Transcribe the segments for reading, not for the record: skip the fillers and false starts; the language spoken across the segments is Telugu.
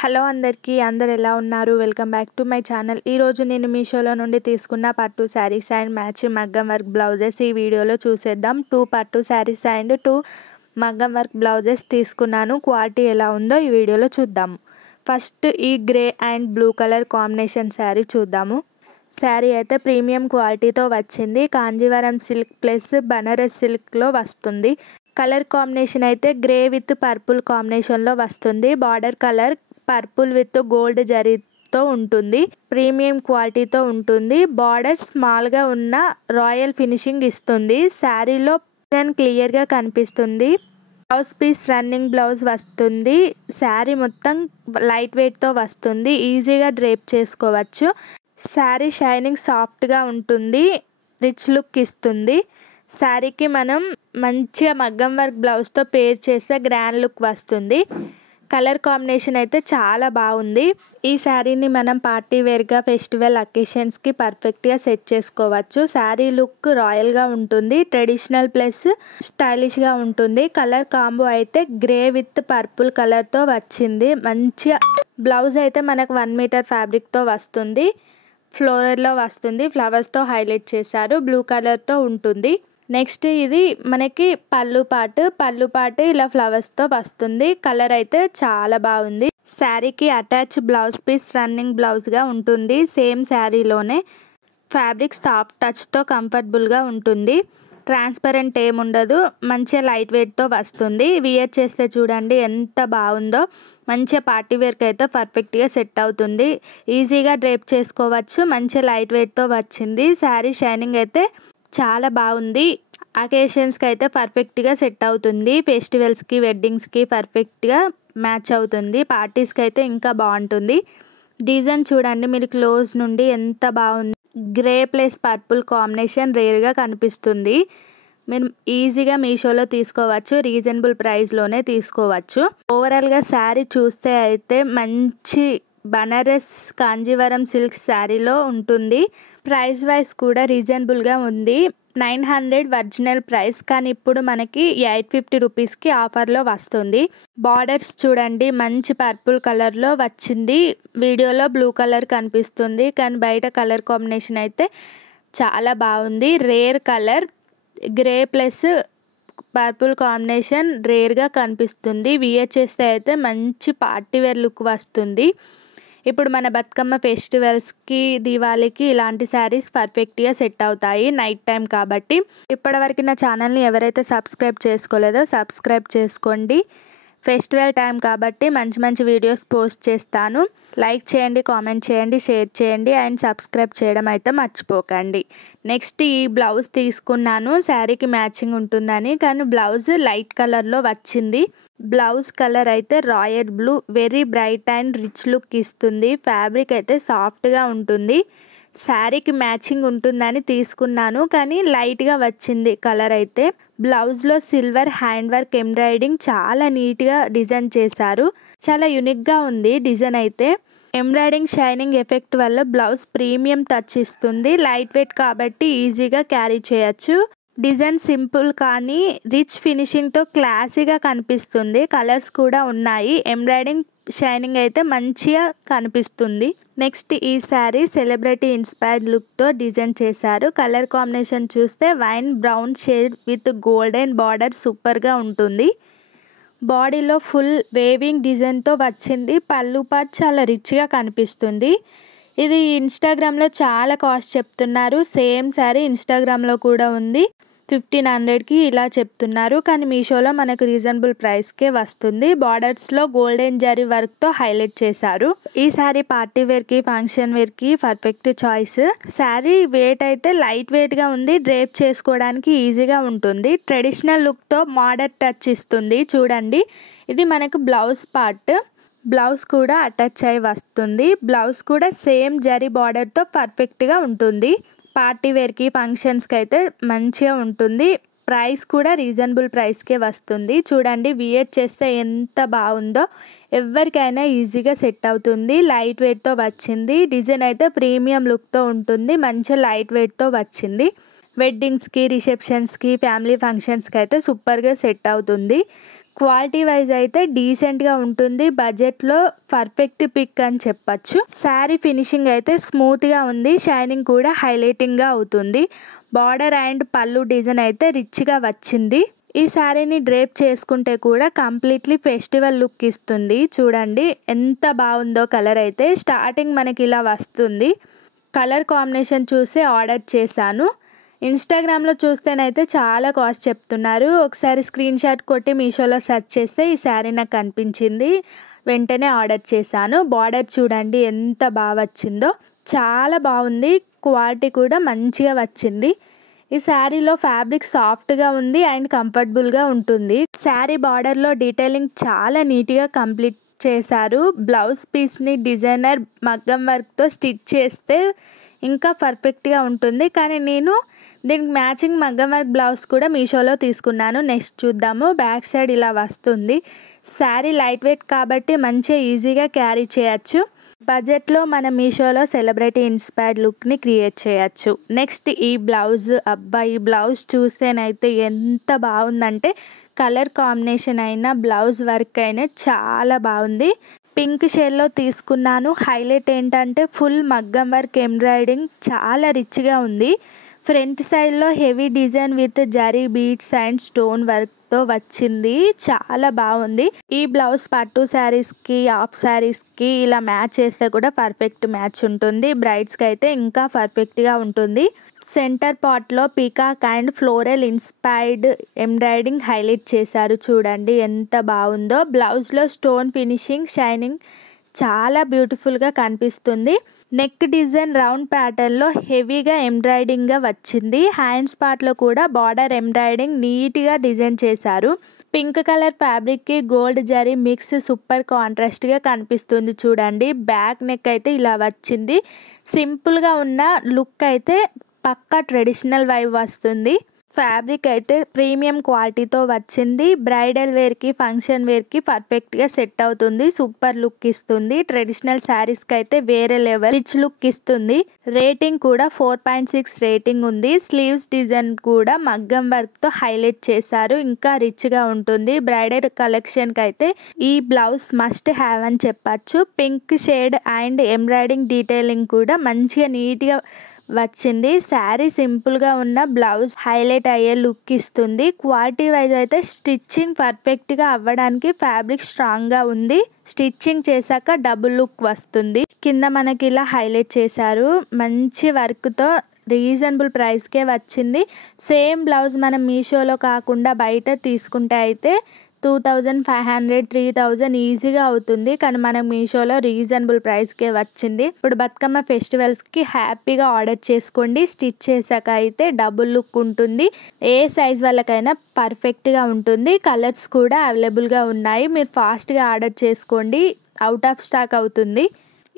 హలో అందరికీ అందరు ఎలా ఉన్నారు? Welcome back to my channel. ఈరోజు నేను మీషోలో నుండి తీసుకున్న పట్టు శారీస్ అండ్ మ్యాచింగ్ మగ్గం వర్క్ బ్లౌజెస్ ఈ వీడియోలో చూసేద్దాం. 2 పట్టు శారీస్ అండ్ 2 మగ్గం వర్క్ బ్లౌజెస్ తీసుకున్నాను. క్వాలిటీ ఎలా ఉందో ఈ వీడియోలో చూద్దాం. ఫస్ట్ ఈ grey and blue colour combination sari చూద్దాము. శారీ అయితే ప్రీమియం క్వాలిటీతో వచ్చింది. కాంజీవరం సిల్క్ ప్లస్ బనారస్ సిల్క్లో వస్తుంది. కలర్ కాంబినేషన్ అయితే గ్రే విత్ పర్పుల్ కాంబినేషన్లో వస్తుంది. Border colour purple with gold జరీతో ఉంటుంది. ప్రీమియం క్వాలిటీతో ఉంటుంది. బార్డర్ స్మాల్గా ఉన్న రాయల్ ఫినిషింగ్ ఇస్తుంది. శారీలో క్లియర్గా కనిపిస్తుంది. బ్లౌజ్ పీస్ రన్నింగ్ బ్లౌజ్ వస్తుంది. శారీ మొత్తం లైట్ వెయిట్తో వస్తుంది. ఈజీగా డ్రేప్ చేసుకోవచ్చు. శారీ షైనింగ్ సాఫ్ట్గా ఉంటుంది. రిచ్ లుక్ ఇస్తుంది. శారీకి మనం మంచిగా మగ్గం వర్క్ బ్లౌజ్తో పేర్ చేస్తే గ్రాండ్ లుక్ వస్తుంది. కలర్ కాంబినేషన్ అయితే చాలా బాగుంది. ఈ శారీని మనం పార్టీ వేర్గా ఫెస్టివల్ అకేషన్స్కి పర్ఫెక్ట్గా సెట్ చేసుకోవచ్చు. శారీ లుక్ రాయల్గా ఉంటుంది. ట్రెడిషనల్ ప్లస్ స్టైలిష్గా ఉంటుంది. కలర్ కాంబో అయితే గ్రే విత్ పర్పుల్ కలర్తో వచ్చింది. మంచిగా బ్లౌజ్ అయితే మనకు 1 మీటర్ ఫ్యాబ్రిక్తో వస్తుంది. ఫ్లోరల్లో వస్తుంది. ఫ్లవర్స్తో హైలైట్ చేశారు. బ్లూ కలర్తో ఉంటుంది. నెక్స్ట్ ఇది మనకి పళ్ళు పాటు ఇలా ఫ్లవర్స్తో వస్తుంది. కలర్ అయితే చాలా బాగుంది. శారీకి అటాచ్ బ్లౌజ్ పీస్ రన్నింగ్ బ్లౌజ్గా ఉంటుంది. సేమ్ శారీలోనే ఫ్యాబ్రిక్ సాఫ్ట్ టచ్తో కంఫర్టబుల్గా ఉంటుంది. ట్రాన్స్పరెంట్ ఏముండదు. మంచిగా లైట్ వెయిట్తో వస్తుంది. వియర్ చేస్తే చూడండి ఎంత బాగుందో. మంచిగా పార్టీ వేర్కి అయితే పర్ఫెక్ట్గా సెట్ అవుతుంది. ఈజీగా డ్రేప్ చేసుకోవచ్చు. మంచిగా లైట్ వెయిట్తో వచ్చింది. శారీ షైనింగ్ అయితే చాలా బాగుంది. అకేషన్స్కి అయితే పర్ఫెక్ట్గా సెట్ అవుతుంది. ఫెస్టివల్స్కి వెడ్డింగ్స్కి పర్ఫెక్ట్గా మ్యాచ్ అవుతుంది. పార్టీస్కి అయితే ఇంకా బాగుంటుంది. డిజైన్ చూడండి మీరు క్లోజ్ నుండి ఎంత బాగుంది. గ్రే ప్లస్ పర్పుల్ కాంబినేషన్ రేర్గా కనిపిస్తుంది. మీరు ఈజీగా మీషోలో తీసుకోవచ్చు. రీజనబుల్ ప్రైస్లోనే తీసుకోవచ్చు. ఓవరాల్గా శారీ చూస్తే అయితే మంచి బనారస్ కాంజీవరం సిల్క్ శారీలో ఉంటుంది. ప్రైస్ వైజ్ కూడా రీజనబుల్గా ఉంది. 900 ఒరిజినల్ ప్రైస్, కానీ ఇప్పుడు మనకి 850 రూపీస్కి ఆఫర్లో వస్తుంది. బార్డర్స్ చూడండి మంచి పర్పుల్ కలర్లో వచ్చింది. వీడియోలో బ్లూ కలర్ కనిపిస్తుంది, కానీ బయట కలర్ కాంబినేషన్ అయితే చాలా బాగుంది. Rare colour grey plus purple combination రేర్గా కనిపిస్తుంది. వియర్ చేస్తే అయితే మంచి పార్టీ వేర్ లుక్ వస్తుంది. ఇప్పుడు మన బతుకమ్మ ఫెస్టివల్స్కి దివాళీకి ఇలాంటి శారీస్ పర్ఫెక్ట్గా సెట్ అవుతాయి. నైట్ టైం కాబట్టి. ఇప్పటివరకు నా ఛానల్ని ఎవరైతే సబ్స్క్రైబ్ చేసుకోలేదో సబ్స్క్రైబ్ చేసుకోండి. ఫెస్టివల్ టైం కాబట్టి మంచి మంచి వీడియోస్ పోస్ట్ చేస్తాను. లైక్ చేయండి, కామెంట్ చేయండి, షేర్ చేయండి అండ్ సబ్స్క్రైబ్ చేయడం అయితే మర్చిపోకండి. నెక్స్ట్ ఈ బ్లౌజ్ తీసుకున్నాను శారీకి మ్యాచింగ్ ఉంటుందని, కానీ బ్లౌజ్ లైట్ కలర్లో వచ్చింది. బ్లౌజ్ కలర్ అయితే royal blue, very bright and rich look ఇస్తుంది. ఫ్యాబ్రిక్ అయితే సాఫ్ట్గా ఉంటుంది. శారీకి మ్యాచింగ్ ఉంటుందని తీసుకున్నాను, కానీ లైట్గా వచ్చింది కలర్ అయితే. బ్లౌజ్లో సిల్వర్ హ్యాండ్ వర్క్ ఎంబ్రాయిడింగ్ చాలా నీట్గా డిజైన్ చేశారు. చాలా యూనిక్గా ఉంది డిజైన్ అయితే. ఎంబ్రాయిడింగ్ షైనింగ్ ఎఫెక్ట్ వల్ల బ్లౌజ్ ప్రీమియం టచ్ ఇస్తుంది. లైట్ వెయిట్ కాబట్టి ఈజీగా క్యారీ చేయొచ్చు. డిజైన్ సింపుల్ కానీ రిచ్ ఫినిషింగ్తో క్లాసీగా కనిపిస్తుంది. కలర్స్ కూడా ఉన్నాయి. ఎంబ్రాయిడింగ్ షైనింగ్ అయితే మంచిగా కనిపిస్తుంది. నెక్స్ట్ ఈ శారీ సెలబ్రిటీ ఇన్స్పైర్డ్ లుక్తో డిజైన్ చేశారు. కలర్ కాంబినేషన్ చూస్తే wine brown shade with golden border సూపర్గా ఉంటుంది. బాడీలో ఫుల్ వేవింగ్ డిజైన్తో వచ్చింది. పళ్ళు పార్ట్ చాలా రిచ్గా కనిపిస్తుంది. ఇది ఇన్స్టాగ్రామ్లో చాలా కాస్ట్ చెప్తున్నారు. సేమ్ శారీ ఇన్స్టాగ్రామ్లో కూడా ఉంది. 1500కి ఇలా చెప్తున్నారు, కానీ మీషోలో మనకు రీజనబుల్ ప్రైస్కే వస్తుంది. బార్డర్స్లో గోల్డెన్ జరీ వర్క్తో హైలైట్ చేశారు. ఈ శారీ పార్టీ వేర్కి ఫంక్షన్ వేర్కి పర్ఫెక్ట్ చాయిస్. శారీ వెయిట్ అయితే లైట్ వెయిట్గా ఉంది. డ్రేప్ చేసుకోవడానికి ఈజీగా ఉంటుంది. ట్రెడిషనల్ లుక్తో మోడర్న్ టచ్ ఇస్తుంది. చూడండి ఇది మనకు బ్లౌజ్ పార్ట్. బ్లౌజ్ కూడా అటాచ్ అయి వస్తుంది. బ్లౌజ్ కూడా సేమ్ జరీ బార్డర్తో పర్ఫెక్ట్గా ఉంటుంది. పార్టీ వేర్కి ఫంక్షన్స్కి అయితే మంచిగా ఉంటుంది. ప్రైస్ కూడా రీజనబుల్ ప్రైస్కే వస్తుంది. చూడండి వియర్ చేస్తే ఎంత బాగుందో. ఎవరికైనా ఈజీగా సెట్ అవుతుంది. లైట్ వెయిట్తో వచ్చింది. డిజైన్ అయితే ప్రీమియం లుక్తో ఉంటుంది. మంచి లైట్ వెయిట్తో వచ్చింది. వెడ్డింగ్స్కి రిసెప్షన్స్కి ఫ్యామిలీ ఫంక్షన్స్కి అయితే సూపర్గా సెట్ అవుతుంది. క్వాలిటీ వైజ్ అయితే డీసెంట్గా ఉంటుంది, బడ్జెట్లో పర్ఫెక్ట్ పిక్ అని చెప్పచ్చు. శారీ ఫినిషింగ్ అయితే స్మూత్గా ఉంది, షైనింగ్ కూడా హైలైటింగ్గా అవుతుంది. బార్డర్ అండ్ పళ్ళు డిజైన్ అయితే రిచ్గా వచ్చింది. ఈ శారీని డ్రేప్ చేసుకుంటే కూడా కంప్లీట్లీ ఫెస్టివల్ లుక్ ఇస్తుంది. చూడండి ఎంత బాగుందో. కలర్ అయితే స్టార్టింగ్ మనకి ఇలా వస్తుంది. కలర్ కాంబినేషన్ చూసి ఆర్డర్ చేశాను. ఇన్స్టాగ్రామ్లో చూస్తేనైతే చాలా కాస్ట్ చెప్తున్నారు. ఒకసారి స్క్రీన్ షాట్ కొట్టి మీషోలో సెర్చ్ చేస్తే ఈ శారీ నాకు కనిపించింది, వెంటనే ఆర్డర్ చేశాను. బార్డర్ చూడండి ఎంత బాగా వచ్చిందో, చాలా బాగుంది. క్వాలిటీ కూడా మంచిగా వచ్చింది. ఈ శారీలో ఫ్యాబ్రిక్ సాఫ్ట్గా ఉంది అండ్ కంఫర్టబుల్గా ఉంటుంది. శారీ బార్డర్లో డీటెయిలింగ్ చాలా నీట్గా కంప్లీట్ చేశారు. బ్లౌజ్ పీస్ని డిజైనర్ మగ్గం వర్క్తో స్టిచ్ చేస్తే ఇంకా పర్ఫెక్ట్గా ఉంటుంది. కానీ నేను దీనికి మ్యాచింగ్ మగ్గం వర్క్ బ్లౌజ్ కూడా మీషోలో తీసుకున్నాను. నెక్స్ట్ చూద్దాము. బ్యాక్ సైడ్ ఇలా వస్తుంది. శారీ లైట్ వెయిట్ కాబట్టి మంచిగా ఈజీగా క్యారీ చేయొచ్చు. బడ్జెట్లో మనం మీషోలో సెలబ్రిటీ ఇన్స్పైర్డ్ లుక్ని క్రియేట్ చేయొచ్చు. నెక్స్ట్ ఈ బ్లౌజ్, ఈ బ్లౌజ్ చూస్తేనైతే ఎంత బాగుందంటే కలర్ కాంబినేషన్ అయినా బ్లౌజ్ వర్క్ అయినా చాలా బాగుంది. పింక్ షేడ్లో తీసుకున్నాను. హైలైట్ ఏంటంటే ఫుల్ మగ్గం వర్క్ ఎంబ్రాయిడింగ్ చాలా రిచ్గా ఉంది. ఫ్రంట్ సైడ్లో heavy design with zari beads and stone వర్క్తో వచ్చింది, చాలా బాగుంది. ఈ బ్లౌజ్ పట్టు శారీస్కి, హాఫ్ శారీస్కి ఇలా మ్యాచ్ చేస్తే కూడా పర్ఫెక్ట్ మ్యాచ్ ఉంటుంది. బ్రైడ్స్కి అయితే ఇంకా పర్ఫెక్ట్గా ఉంటుంది. సెంటర్ పార్ట్లో peacock and floral inspired embroidering highlight చేశారు. చూడండి ఎంత బాగుందో. బ్లౌజ్లో స్టోన్ ఫినిషింగ్, షైనింగ్ చాలా బ్యూటిఫుల్గా కనిపిస్తుంది. నెక్ డిజైన్ రౌండ్ ప్యాటర్న్లో హెవీగా ఎంబ్రాయిడింగ్గా వచ్చింది. హ్యాండ్స్ పార్ట్లో కూడా బార్డర్ ఎంబ్రాయిడింగ్ నీట్గా డిజైన్ చేశారు. పింక్ కలర్ ఫ్యాబ్రిక్కి గోల్డ్ జరీ మిక్స్ సూపర్ కాంట్రాస్ట్గా కనిపిస్తుంది. చూడండి బ్యాక్ నెక్ అయితే ఇలా వచ్చింది. సింపుల్గా ఉన్న లుక్ అయితే పక్కా ట్రెడిషనల్ వైబ్ వస్తుంది. ఫ్యాబ్రిక్ అయితే ప్రీమియం క్వాలిటీతో వచ్చింది. బ్రైడల్ వేర్కి, ఫంక్షన్ వేర్కి పర్ఫెక్ట్గా సెట్ అవుతుంది. సూపర్ లుక్ ఇస్తుంది. ట్రెడిషనల్ శారీస్కి అయితే వేరే లెవెల్ రిచ్ లుక్ ఇస్తుంది. రేటింగ్ కూడా 4.6 రేటింగ్ ఉంది. స్లీవ్స్ డిజైన్ కూడా మగ్గం వర్క్తో హైలైట్ చేశారు, ఇంకా రిచ్గా ఉంటుంది. బ్రైడల్ కలెక్షన్కి అయితే ఈ బ్లౌజ్ మస్ట్ హ్యావ్ అని చెప్పచ్చు. Pink shade and embroidering detailing కూడా మంచిగా నీట్గా వచ్చింది. శారీ సింపుల్గా ఉన్న బ్లౌజ్ హైలైట్ అయ్యే లుక్ ఇస్తుంది. క్వాలిటీ వైజ్ అయితే స్టిచ్చింగ్ పర్ఫెక్ట్గా అవ్వడానికి ఫ్యాబ్రిక్ స్ట్రాంగ్గా ఉంది. స్టిచ్చింగ్ చేశాక డబుల్ లుక్ వస్తుంది. కింద మనకి ఇలా హైలైట్ చేశారు. మంచి వర్క్తో రీజనబుల్ ప్రైస్కే వచ్చింది. సేమ్ బ్లౌజ్ మనం మీషోలో కాకుండా బయట తీసుకుంటే అయితే 2500, 3000 ఈజీగా అవుతుంది. కానీ మనం మీషోలో రీజనబుల్ ప్రైస్కే వచ్చింది. ఇప్పుడు బతుకమ్మ ఫెస్టివల్స్కి హ్యాపీగా ఆర్డర్ చేసుకోండి. స్టిచ్ చేశాక అయితే డబుల్ లుక్ ఉంటుంది. ఏ సైజ్ వాళ్ళకైనా పర్ఫెక్ట్గా ఉంటుంది. కలర్స్ కూడా అవైలబుల్గా ఉన్నాయి. మీరు ఫాస్ట్గా ఆర్డర్ చేసుకోండి, అవుట్ ఆఫ్ స్టాక్ అవుతుంది.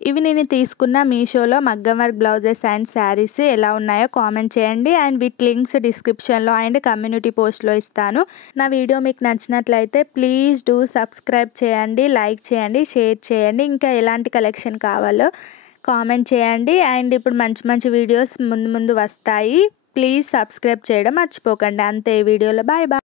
ఇవి నేను తీసుకున్న మీషోలో మగ్గం వర్క్ బ్లౌజెస్ అండ్ శారీస్ ఎలా ఉన్నాయో కామెంట్ చేయండి. అండ్ వీటి లింక్స్ డిస్క్రిప్షన్లో అండ్ కమ్యూనిటీ పోస్ట్లో ఇస్తాను. నా వీడియో మీకు నచ్చినట్లయితే ప్లీజ్ డూ సబ్స్క్రైబ్ చేయండి, లైక్ చేయండి, షేర్ చేయండి. ఇంకా ఎలాంటి కలెక్షన్ కావాలో కామెంట్ చేయండి. అండ్ ఇప్పుడు మంచి మంచి వీడియోస్ ముందు వస్తాయి. ప్లీజ్ సబ్స్క్రైబ్ చేయడం మర్చిపోకండి. అంతే ఈ వీడియోలో. Bye bye.